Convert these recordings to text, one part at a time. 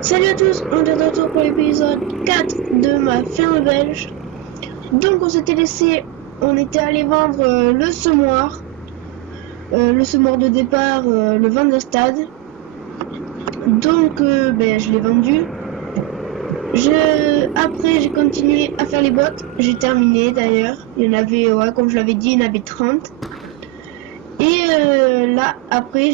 Salut à tous, on est de retour pour l'épisode 4 de ma ferme belge. Donc on s'était laissé, on était allé vendre le semoir de départ, le vendre de stade. Donc je l'ai vendu. Après j'ai continué à faire les bottes, j'ai terminé d'ailleurs. Il y en avait, comme je l'avais dit, il y en avait 30. Et là après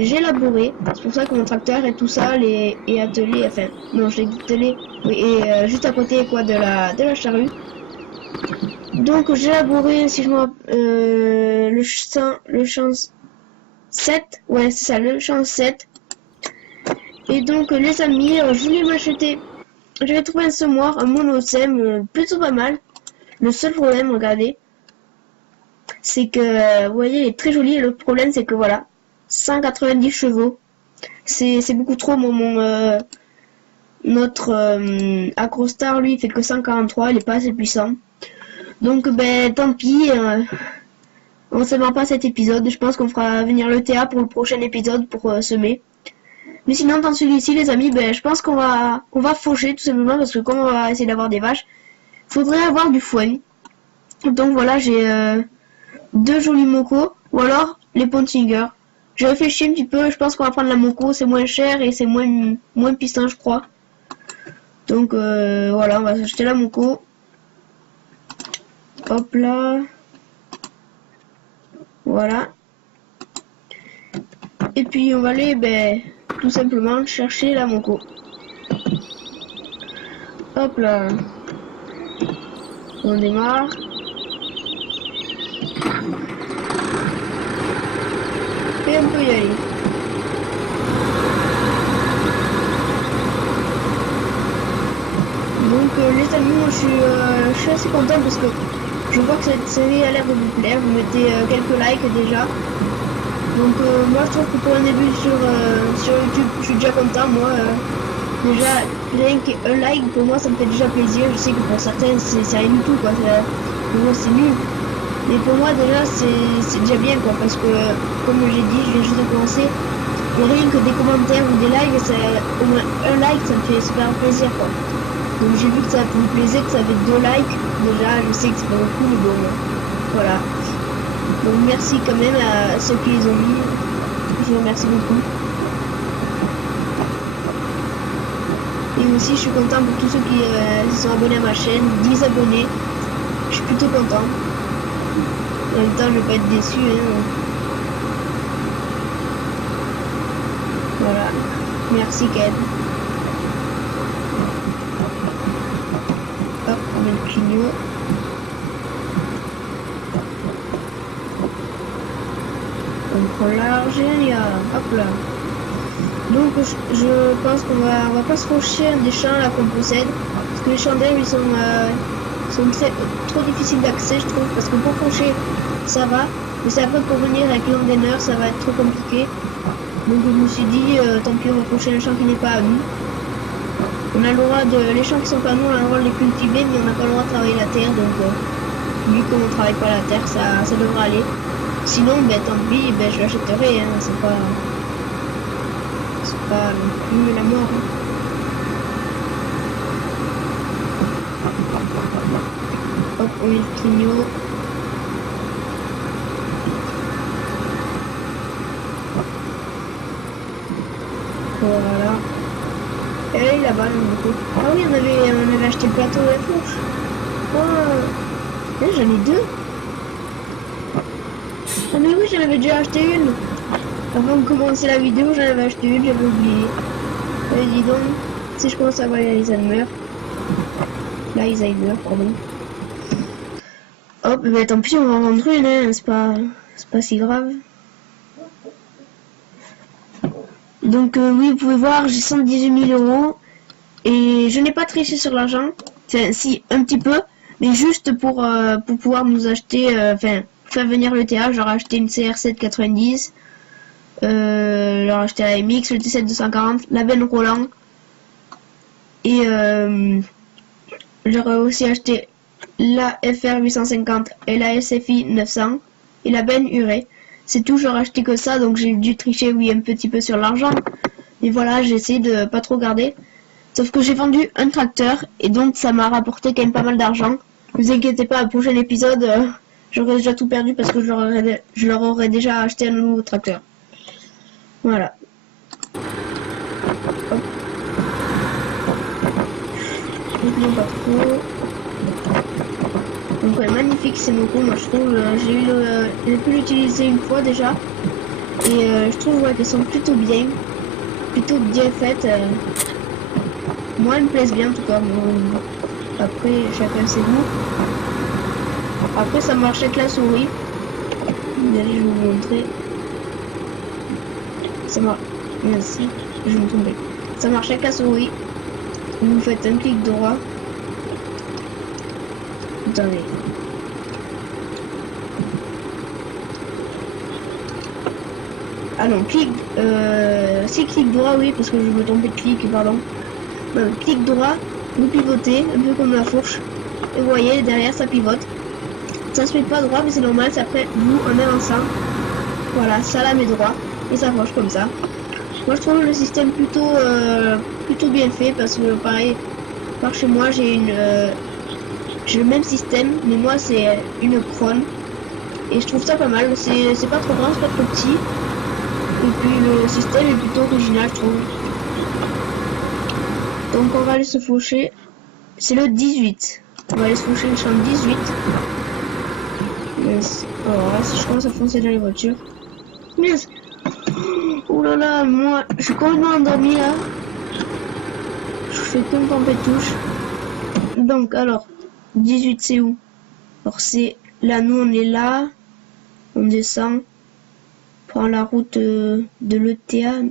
j'ai labouré, c'est pour ça que mon tracteur et tout ça est attelé, enfin non je l'ai attelé, oui, et juste à côté quoi de la charrue. Donc j'ai labouré, si je me rappelle, le champ 7, ouais c'est ça, le champ 7. Et donc les amis, je voulais m'acheter, j'avais trouvé un semoir, un monocème, plutôt pas mal. Le seul problème, regardez, c'est que, vous voyez, il est très joli, et le problème c'est que voilà, 190 chevaux. C'est beaucoup trop. Notre Acrostar, lui, il fait que 143, il est pas assez puissant. Donc, tant pis. On ne s'aimera pas cet épisode. Je pense qu'on fera venir le TA pour le prochain épisode pour semer. Mais sinon, dans celui-ci, les amis, je pense qu'on va faucher tout simplement parce que comme on va essayer d'avoir des vaches, faudrait avoir du foin. Donc voilà, j'ai 2 jolis mocos ou alors les Pontinger. J'ai réfléchi un petit peu, je pense qu'on va prendre la moco, c'est moins cher et c'est moins puissant, je crois. Donc voilà, on va acheter la moco. Hop là. Voilà. Et puis on va aller tout simplement chercher la moco. Hop là. On démarre. Et on peut y aller. Donc les amis, moi je suis assez content parce que je vois que cette série a l'air de vous plaire. Vous mettez quelques likes déjà. Donc moi je trouve que pour un début sur YouTube, je suis déjà content. Moi déjà rien qu'un like pour moi ça me fait déjà plaisir. Je sais que pour certains c'est rien du tout quoi. Pour moi c'est nul. Mais pour moi déjà c'est déjà bien quoi, parce que comme j'ai dit, je viens juste de commencer. Rien que des commentaires ou des likes, au moins un like ça me fait super plaisir quoi. Donc j'ai vu que ça me plaisait, que ça avait 2 likes. Déjà je sais que c'est pas beaucoup, mais bon voilà. Donc merci quand même à ceux qui les ont mis. Je vous remercie beaucoup. Et aussi je suis content pour tous ceux qui se sont abonnés à ma chaîne, 10 abonnés. Je suis plutôt content. En même temps je vais pas être déçu hein. Voilà. Merci Ken. Hop, on met le clignot. On prend large et hop là. Donc je pense qu'on va pas se faucher des champs là qu'on possède. Parce que les champs d'herbe ils sont trop difficiles d'accès je trouve. Parce que pour faucher ça va. Mais c'est après pour venir avec l'endaineur ça va être trop compliqué. Donc je me suis dit tant pis on va faucher un champ qui n'est pas à nous. On a le droit les champs qui sont pas à nous, on a le droit de les cultiver mais on n'a pas le droit de travailler la terre. Donc vu qu'on ne travaille pas la terre ça devra aller. Sinon tant pis, je l'achèterai hein, c'est pas non plus la mort hein. Hop, on met le clignot. Voilà. Et là, il est là-bas, le moto. Ah oui, on avait acheté le plateau de la fourche. Oh, j'en ai 2. Ah mais oui, j'en avais déjà acheté une. Avant de commencer la vidéo, j'en avais acheté une, j'avais oublié. Allez, dis donc, si je commence à voir les Alzheimer. Pardon. Hop, tant pis, on va en vendre une, hein. C'est pas si grave. Donc oui, vous pouvez voir, j'ai 118 000 € et je n'ai pas triché sur l'argent. Enfin, si, un petit peu, mais juste pour pouvoir nous acheter, faire venir le TA. J'aurais acheté une CR7 90. J'aurais acheté la MX, le T7 240, la benne Roland. Et j'aurais aussi acheté la FR 850 et la SFI 900 et la benne Urée. C'est tout, j'aurais acheté que ça, donc j'ai dû tricher, oui, un petit peu sur l'argent. Mais voilà, j'ai essayé de pas trop garder. Sauf que j'ai vendu un tracteur et donc ça m'a rapporté quand même pas mal d'argent. Ne vous inquiétez pas, au prochain épisode, j'aurais déjà tout perdu parce que je leur aurais déjà acheté un nouveau tracteur. Voilà. Hop. Non, pas trop. Donc ouais, magnifique ces mocos, moi je trouve. J'ai pu l'utiliser une fois déjà. Et je trouve ouais, qu'elles sont plutôt bien faites. Moi elles me plaisent bien en tout cas. Bon, après chacun ses goûts. Après ça marche avec la souris. Allez, je vais vous montrer. Ça marche. Merci, je vais me tomber. Ça marche avec la souris. Vous faites un clic droit. Attendez. Ah non, si clic droit, oui, parce que je me trompais de clic, pardon. Non, clic droit, vous pivotez, un peu comme la fourche. Et vous voyez, derrière, ça pivote. Ça se met pas droit, mais c'est normal, c'est après vous en avançant. Voilà, ça la met droit. Et ça marche comme ça. Moi, je trouve le système plutôt bien fait, parce que pareil, par chez moi, j'ai le même système, mais moi, c'est une Krone. Et je trouve ça pas mal, c'est pas trop grand, c'est pas trop petit. Et puis le système est plutôt original, je trouve. Donc on va aller se faucher. C'est le 18. On va aller se faucher le champ 18. Yes. Alors là, si je commence à foncer dans les voitures. Yes. Oh là là, moi, je suis complètement endormi là. Je fais que me pomper de touche. Donc alors, 18 c'est où? Alors c'est là, nous on est là. On descend. Prend la route de l'ETA.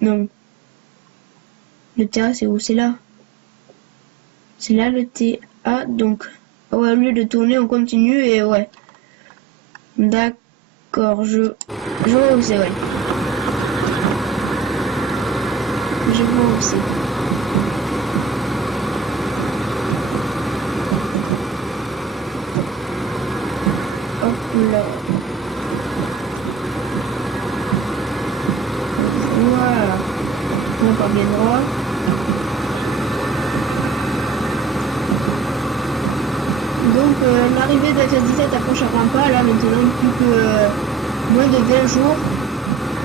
Non. L'ETA c'est où? C'est là. C'est là l'ETA. Donc ouais, au lieu de tourner on continue et ouais. D'accord, je vois où c'est, ouais. Je vois où c'est. Hop là. Voilà. On part bien droit. Donc l'arrivée de la classe 17 approche à grands pas, là maintenant plus que moins de 20 jours.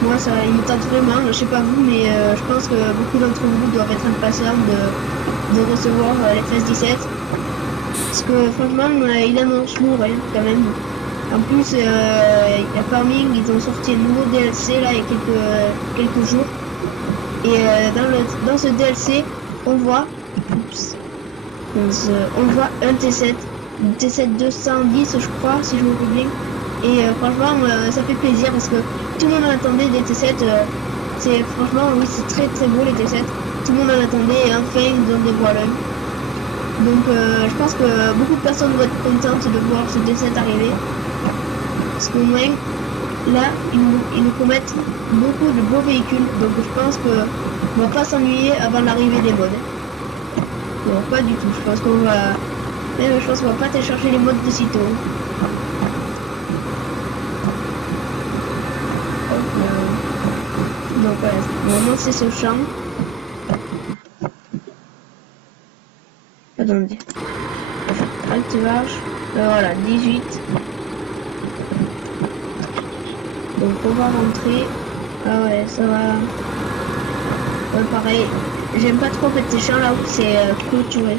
Moi ça il me tente vraiment, je sais pas vous, mais je pense que beaucoup d'entre vous doivent être impatients de recevoir les classes 17. Parce que franchement il annonce lourd hein, quand même. En plus il y a Farming, ils ont sorti un nouveau DLC là il y a quelques jours. Et dans ce DLC on voit un T7. T7 210 je crois si je me rappelle bien et franchement ça fait plaisir parce que tout le monde en attendait des T7 c'est franchement oui c'est très très beau les T7 tout le monde en attendait et enfin ils ont dévoilé donc je pense que beaucoup de personnes vont être contentes de voir ce T7 arriver parce qu'au moins là ils nous promettent beaucoup de beaux véhicules donc je pense que on va pas s'ennuyer avant l'arrivée des modes. Non pas du tout, je pense qu'on va je pense qu'on va pas télécharger les modes de sitôt. Donc voilà, normalement c'est ce champ. Attendez. Activage. Voilà, 18. Donc on va rentrer. Ah ouais, ça va. Ouais, pareil. J'aime pas trop en fait ces champs là où c'est clôturé.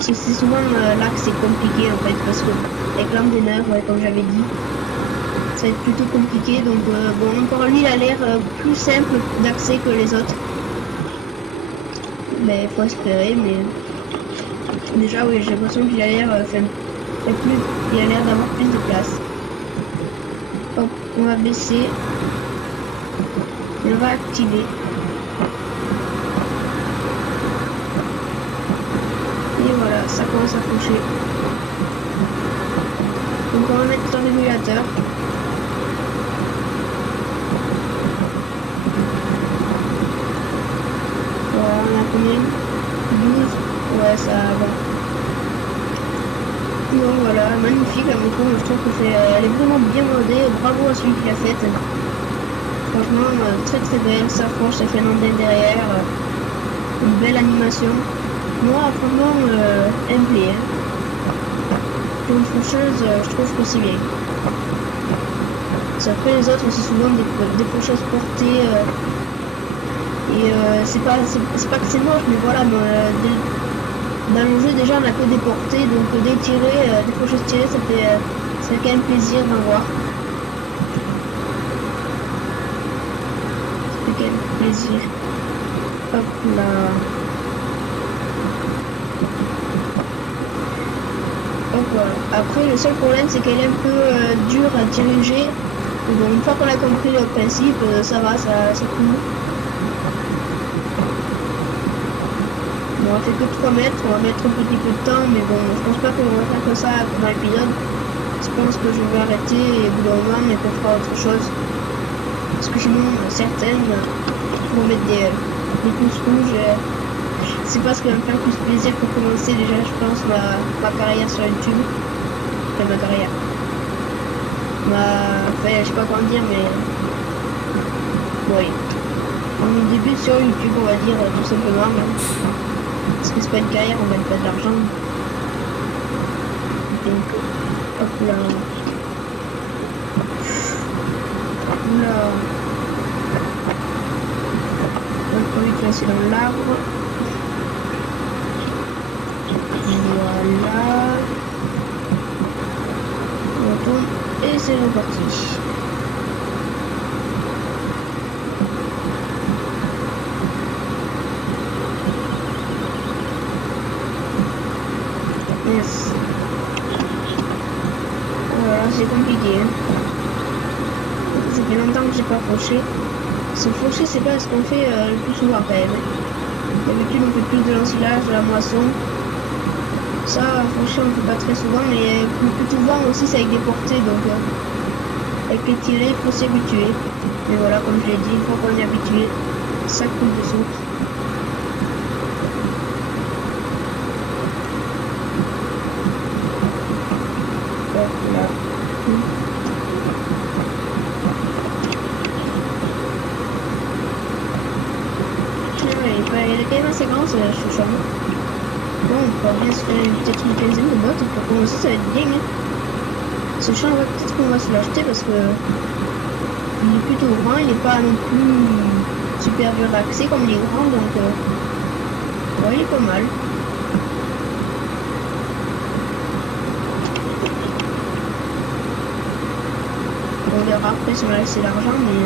C'est souvent là que c'est compliqué en fait parce que avec l'entraîneur, comme j'avais dit, ça va être plutôt compliqué. Donc bon, encore lui il a l'air plus simple d'accès que les autres. Mais faut espérer. Mais déjà oui, j'ai l'impression qu'il a l'air il a l'air d'avoir plus de place. Hop, on va baisser. On va activer. Et voilà, ça commence à coucher. Donc on va mettre le régulateur. Voilà, on a combien? 12. Ouais, ça va. Donc voilà, magnifique la moto, je trouve que elle est vraiment bien modée. Bravo à celui qui l'a faite. Franchement, très très belle, ça franche, ça fait un andin derrière. Une belle animation. Moi, franchement, elle me plaît. Pour une faucheuse, je trouve que c'est bien. Après les autres, c'est souvent des faucheuses portées. C'est pas que c'est moche, mais voilà, dans le jeu déjà on a que des portées, donc des tirées, des faucheuses tirées, ça fait quand même plaisir d'en voir. Ça fait quand même plaisir. Hop là. Hop voilà. Après le seul problème c'est qu'elle est un peu dure à diriger. Bon, une fois qu'on a compris le principe, ça va, c'est cool. Bon, on fait que 3 mètres, on va mettre un petit peu de temps, mais bon, je pense pas qu'on va faire que ça dans l'épisode. Je pense que je vais arrêter et au bout d'un moment, on fera autre chose. Parce que sinon, certaines vont mettre des pouces rouges. C'est pas ce qui va me faire plus plaisir pour commencer déjà, je pense, ma carrière sur YouTube. Enfin, ma carrière. Enfin, je sais pas comment dire, mais... Oui. On débute sur YouTube, on va dire, tout simplement. Parce que c'est pas une carrière, on gagne pas de l'argent. Donc, hop là. Là. On va lui classer dans l'arbre. Voilà. On retourne et c'est reparti. Yes. Voilà, c'est compliqué. Ça fait longtemps que j'ai pas fauché. Se faucher, c'est pas ce qu'on fait le plus souvent quand même. D'habitude, on fait plus de l'ensilage, de la moisson. Ça, faucher, on fait pas très souvent, mais plus souvent aussi, c'est avec des portées. Donc, avec les tirés, il faut s'y habituer. Mais voilà, comme je l'ai dit, une fois qu'on est habitué, ça coule de source. Là. Elle est quand même assez grande ce champ. Bon, on pourra bien se faire peut-être une quinzaine de bottes pour commencer, ça va être bien. Ce champ, peut-être qu'on va se l'acheter parce que il est plutôt grand, il n'est pas non plus super dur à accès comme les grands, donc ouais, il est pas mal. On verra après si on va laisser l'argent, mais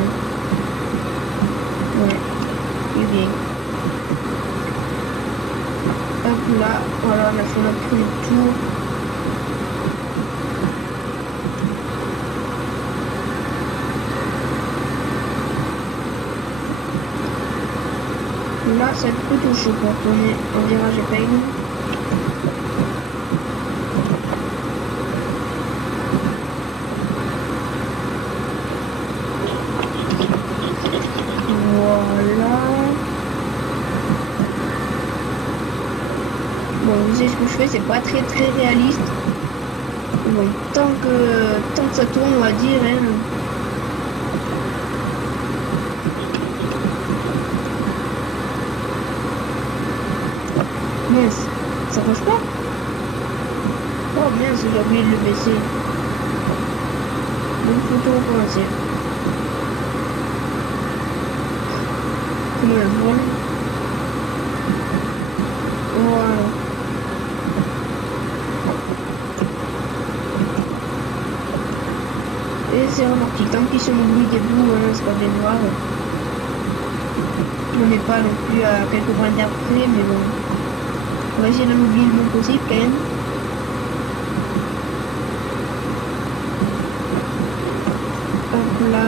ouais, il est bien. Hop là, voilà, on a fait notre premier tour. Là, ça va être plutôt chaud pour tourner en virage épingle. Voilà. Bon, vous savez ce que je fais, c'est pas très réaliste. Bon, tant que ça tourne, on va dire, hein. Mince, ça marche pas? Oh mince, j'ai oublié de le baisser. Donc il faut tout recommencer. Comment le vol? Voilà. Et c'est remarqué, tant qu'ils sont au bout des bouts, hein, c'est pas bien noir. On n'est pas non plus à quelques points d'air près, mais bon. On va essayer de l'oublier le moins possible quand même. Hop là.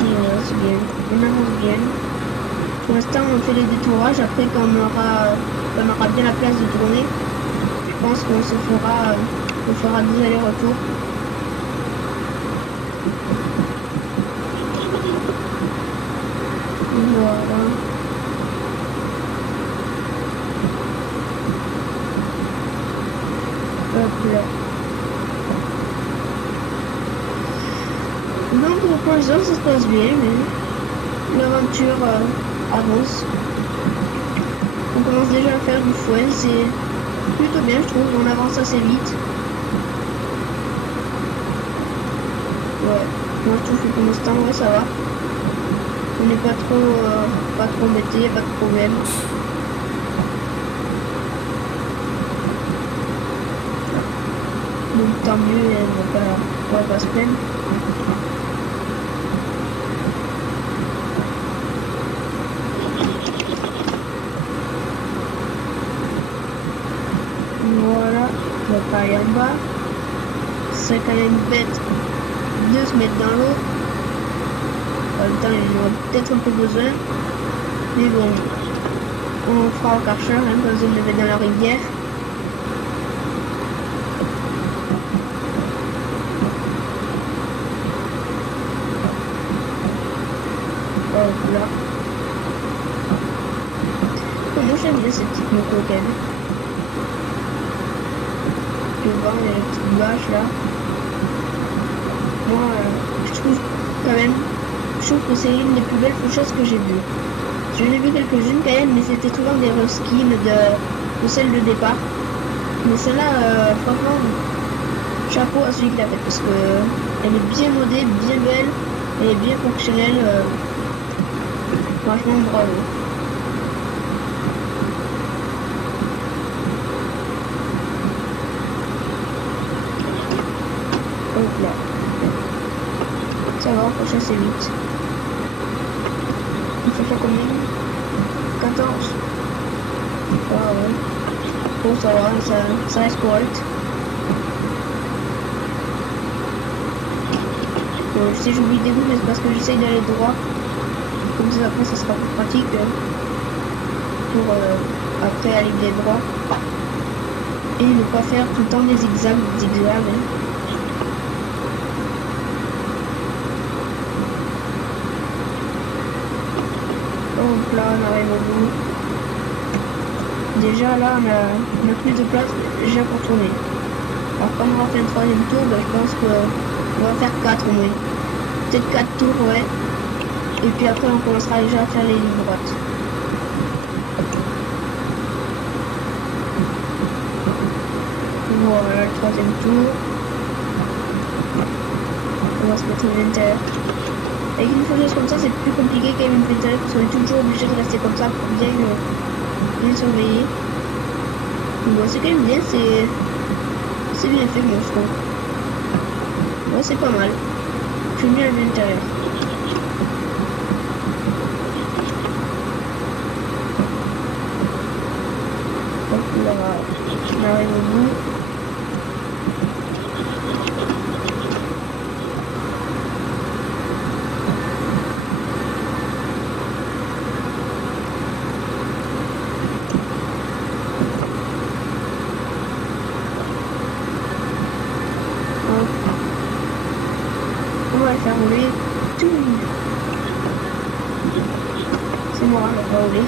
Et voilà, c'est bien. On avance bien. week-end. Pour l'instant, on fait les détourages. Après, quand on aura bien la place de tourner, je pense qu'on on fera 2 allers-retours. Voilà. Hop là. Donc pour l'instant ça se passe bien, mais l'aventure avance. On commence déjà à faire du foin, c'est plutôt bien je trouve, on avance assez vite. Ouais, moi je trouve que pour l'instant ouais ça va. On n'est pas trop embêté, pas de problème. Donc tant mieux, on va pas se plaindre. Voilà, on va pas aller en bas. C'est quand même bête de se mettre dans l'eau. En même temps, il en aura peut-être un peu besoin. Mais bon, on fera au Karcher, hein, pas besoin de le mettre dans la rivière. Hop là. Oh, moi j'aime bien ces petites motos quand même. Devant, il y a la petite bâche là. Moi, je trouve quand même, je trouve que c'est une des plus belles choses que j'ai vues. J'en ai vu quelques-unes quand même, mais c'était souvent des reskins de celle de départ. Mais celle-là, franchement, chapeau à celui qui l'a fait parce que elle est bien modée, bien belle, elle est bien fonctionnelle. Franchement, bravo. Hop là. Ça va, on peut chasser vite. Il faut faire combien? 14. Ah ouais. Bon, ça va, ça reste correct. Si j'oublie des bouts, mais c'est parce que j'essaye d'aller droit. Comme ça, après, ça sera plus pratique pour après aller bien droit. Et ne pas faire tout le temps des zigzags. Hein. Donc là, on arrive au bout. Déjà là, on a plus de place déjà pour tourner. Alors quand on va faire le 3e tour, ben, je pense qu'on va faire 4 au moins. Peut-être 4 tours, ouais. Et puis après, on commencera déjà à faire les lignes droites. Voilà, le 3e tour. On va se mettre à l'intérieur. Avec une faucheuse comme ça, c'est plus compliqué qu'avec une pétale, parce qu'on est toujours obligé de rester comme ça pour bien surveiller. Bon, c'est quand même bien, c'est bien fait, moi je trouve. Ouais, c'est pas mal. J'aime bien l'intérieur. Hop là, on arrive au bout. On va le faire rouler tout. C'est moi, on va rouler.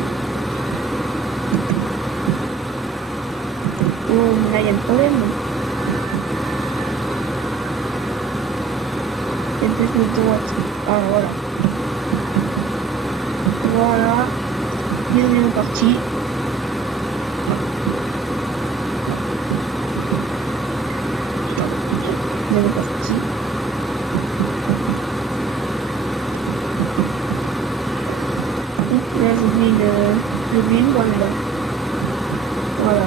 Oh, là il y a un problème. Il y a plus de droite. Ah voilà. Voilà. Bien parti. Bien parti. Là j'oublie une bonne là. Voilà.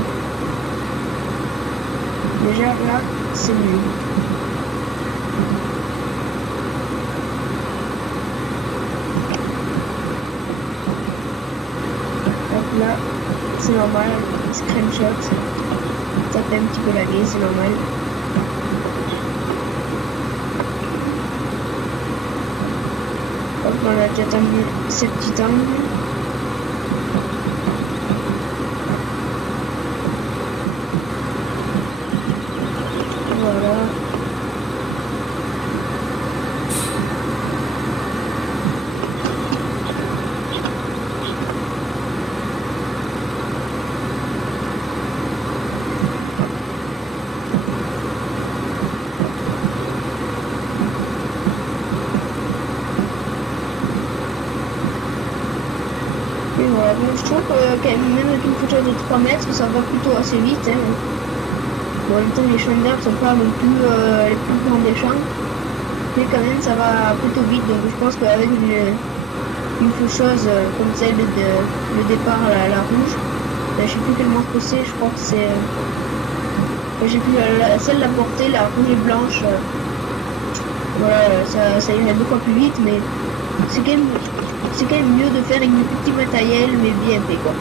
Déjà là, c'est mieux. Donc là, c'est normal, screenshot. Ça fait un petit peu laguer, c'est normal. Hop Voilà, j'ai attendu ces petits angles. Voilà. Et voilà, donc je trouve que quand même avec une fourchette de 3 mètres, ça va plutôt assez vite. Hein. Bon, en même temps, les champs d'herbe sont pas non plus les plus grands des champs. Mais quand même, ça va plutôt vite. Donc je pense qu'avec une faucheuse comme celle de le départ, la rouge, je sais plus quelle marque c'est, je crois que c'est... j'ai plus celle de la portée, la rouge et blanche. Voilà, ça irait beaucoup plus vite, mais c'est quand même mieux de faire avec du petit matériel, mais bien fait quoi.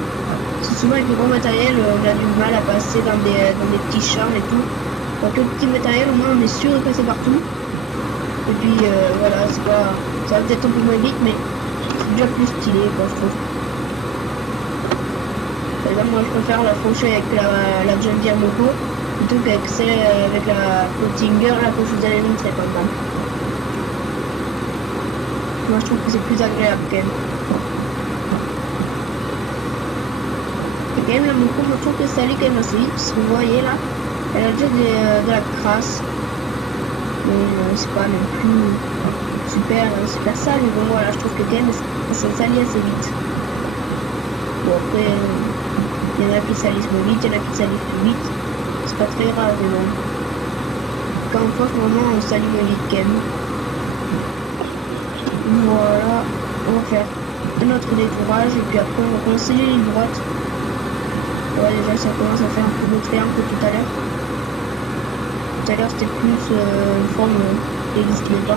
Parce que souvent avec le gros matériel, on a du mal à passer dans des petits champs et tout. Donc le petit matériel, au moins on est sûr de passer partout. Et puis voilà, ça va peut-être un peu moins vite, mais c'est déjà plus stylé quoi, je trouve. Par exemple, moi je préfère la faucher avec la John Deere Moco plutôt qu'avec celle avec la Pottinger, la faucheuse électrique, c'est pas mal. Moi je trouve que c'est plus agréable quand même. Et quand même la Moco, je trouve que ça allait quand même assez vite, parce que vous voyez là, elle a déjà de la crasse. Mais c'est pas non plus super sale, mais bon voilà, je trouve que quand même ça salit assez vite. Bon après, il y en a qui salissent moins vite, il y en a qui salissent plus vite, c'est pas très grave, mais bon. Quand on passe vraiment, on salit moins vite quand même. Voilà, on va faire un autre détourage et puis après on va commencer les lignes droites. Ouais, déjà ça commence à faire un peu de triangle que tout à l'heure. Tout à l'heure c'était plus une forme qui n'existait pas.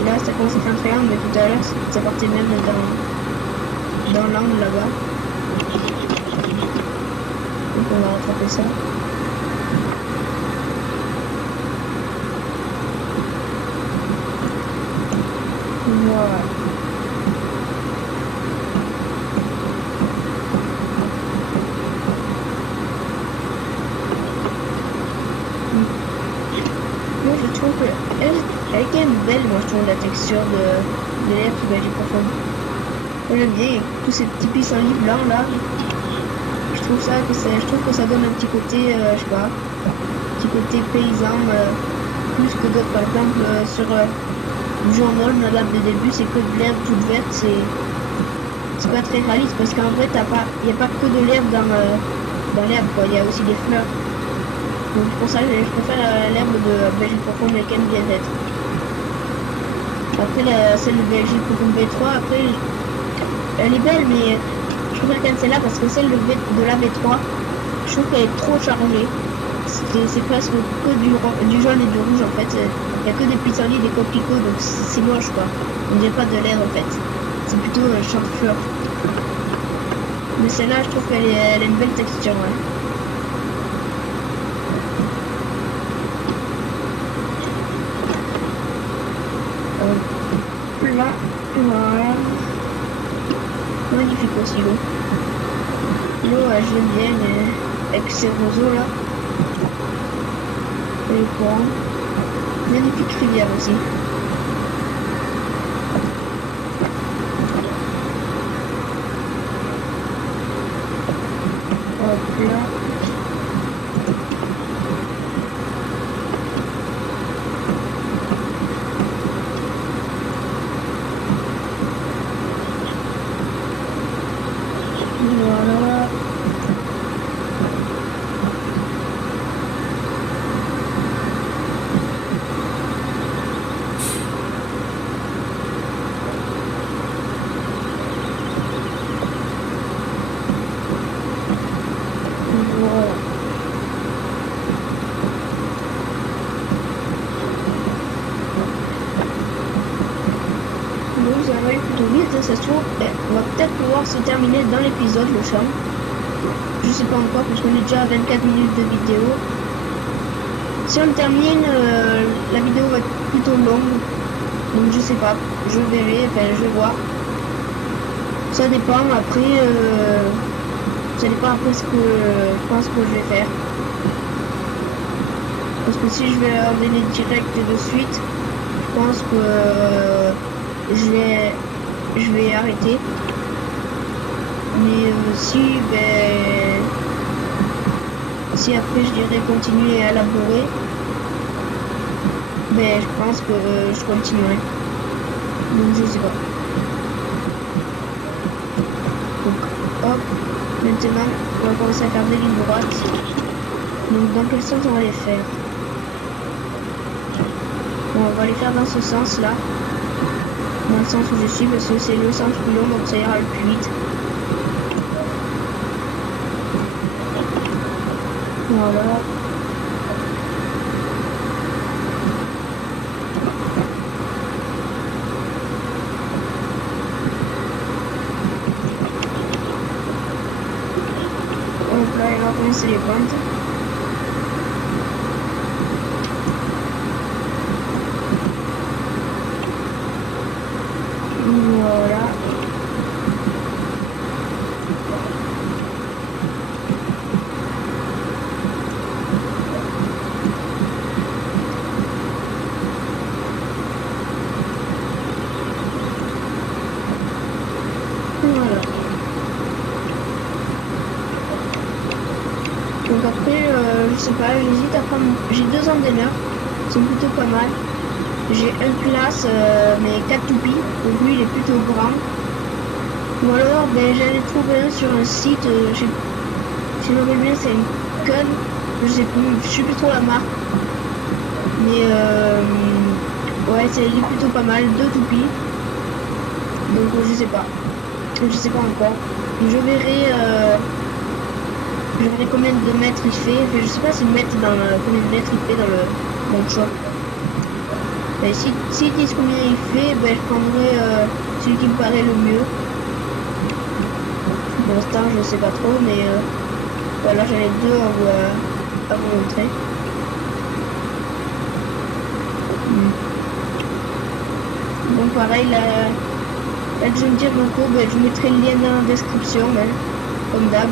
Et là ça commence à faire un triangle, mais tout à l'heure ça partait même dans l'angle là-bas. Donc on va rattraper ça. Voilà. Moi je trouve que elle est quand même belle, moi je trouve la texture de l'air qui va être profond. Moi j'aime bien tous ces petits pissenlits blancs là. Je trouve que ça donne un petit côté, je sais pas, un petit côté paysan plus que d'autres. Par exemple sur le journal, là dès le début c'est que de l'herbe toute verte, c'est pas très réaliste parce qu'en vrai il n'y a pas que de l'herbe dans l'herbe quoi, il y a aussi des fleurs. Donc pour ça je préfère l'herbe de Belgique profonde, mais quand même bien faite. Après celle de Belgique profonde B3, après elle est belle, mais je préfère quand même celle-là parce que celle de la B3, je trouve qu'elle est trop chargée. C'est presque que du jaune et du rouge en fait. Il n'y a que des pissenlits, des coquelicots, donc c'est moche quoi. On dirait pas de l'air en fait. C'est plutôt chance-fleur. Mais celle-là, je trouve qu'elle a une belle texture. Ouais. Là, voilà. Magnifique aussi l'eau. L'eau, je l'aime bien, mais avec ces roseaux là. Et le courant. Magnifique rivière aussi. Hop là. Voilà. Ça va aller plutôt vite, ça se trouve, on va peut-être pouvoir se terminer dans l'épisode le champ. Je sais pas encore parce qu'on est déjà à 24 minutes de vidéo. Si on termine, la vidéo va être plutôt longue. Donc je sais pas, je verrai, enfin je vais voir. Ça dépend après, ce que je pense que je vais faire. Parce que si je vais leur donner direct de suite, je pense que je vais arrêter. Mais si après je dirais continuer à labourer, ben je pense que je continuerai. Donc je sais pas. Donc hop, maintenant on va commencer à faire des lignes droites. Donc dans quel sens on va les faire? Bon, on va les faire dans ce sens là. Dans le sens où je suis parce que c'est le sens plus long, donc ça ira le plus vite. Voilà. Donc là, il va commencer les pentes. Voilà. Voilà. Donc après, je sais pas, j'hésite à prendre... J'ai 2 entraîneurs, c'est plutôt pas mal. J'ai un classe, mais 4 toupies, donc lui il est plutôt grand. Ou alors, ben, j'en ai trouvé un sur un site, je me rappelle bien, c'est une conne, je sais plus trop la marque. Mais ouais, c'est plutôt pas mal, 2 toupies. Donc je sais pas encore. Je verrai combien de mètres il fait. Enfin, je sais pas si combien de mètres il fait dans le shop. Et s'ils disent combien il fait, ben, je prendrai celui qui me paraît le mieux. Pour l'instant, je sais pas trop, mais voilà, j'en ai 2 à vous montrer. Donc pareil, la John Deere Moco, ben, je mettrai le lien dans la description, hein, comme d'hab.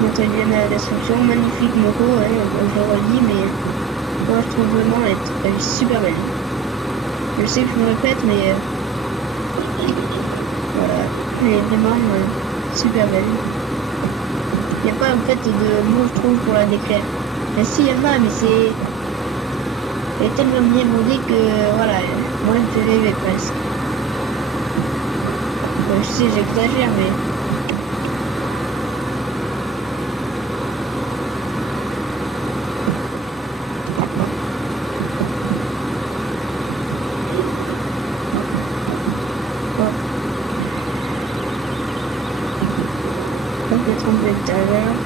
Je mettrai le lien dans la description. Magnifique moto, hein, je le redis, mais moi je trouve vraiment elle est super belle. Je sais que je me répète, mais voilà, elle est vraiment super belle. Il n'y a pas en fait de mots, je trouve, pour la décrire. Mais si, il y en a, mais c'est... Elle est tellement bien montée que, voilà, moi elle me fait rêver presque. Bon, je sais, j'exagère, mais... Je vais tromper tout à l'heure.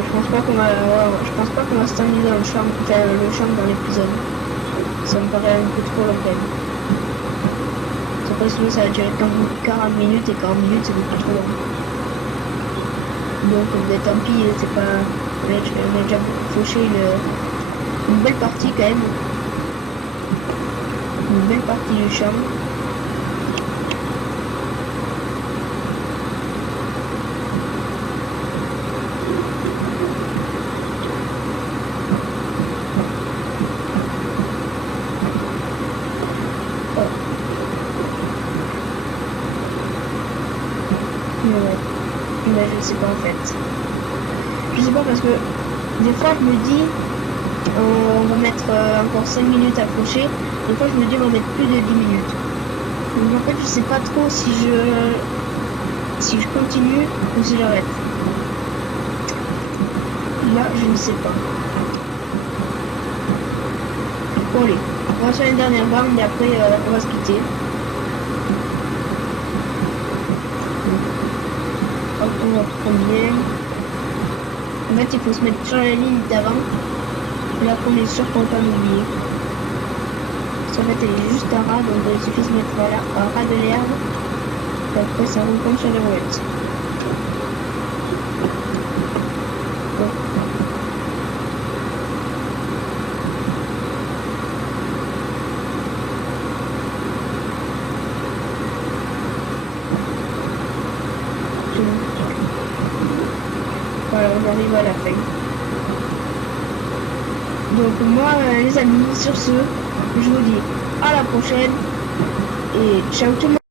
Je pense pas qu'on va se terminer dans le champ dans l'épisode. Ça me paraît un peu trop long quand même. Après sinon ça va durer 40 minutes et 40 minutes c'est beaucoup trop long. Donc tant pis, c'est pas... On a déjà fauché une belle partie quand même. Une belle partie du champ. Mais je sais pas en fait. Je sais pas parce que des fois je me dis on va mettre encore 5 minutes à accrocher. Des fois je me dis on va mettre plus de 10 minutes. Donc en fait je sais pas trop si je continue ou si j'arrête. Là je ne sais pas. Bon allez, on va sur une dernière bande et après on va se quitter. on va prendre bien. En fait, il faut se mettre sur la ligne d'avant. Là, qu'on est sûr qu'on va pas m'oublier. En fait, elle est juste à ras, donc il suffit de se mettre voilà, à ras de l'herbe. Après, ça roule comme sur les roulettes. Bon. Voilà, on arrive à la fin. Donc moi, les amis, sur ce, je vous dis à la prochaine et ciao tout le monde.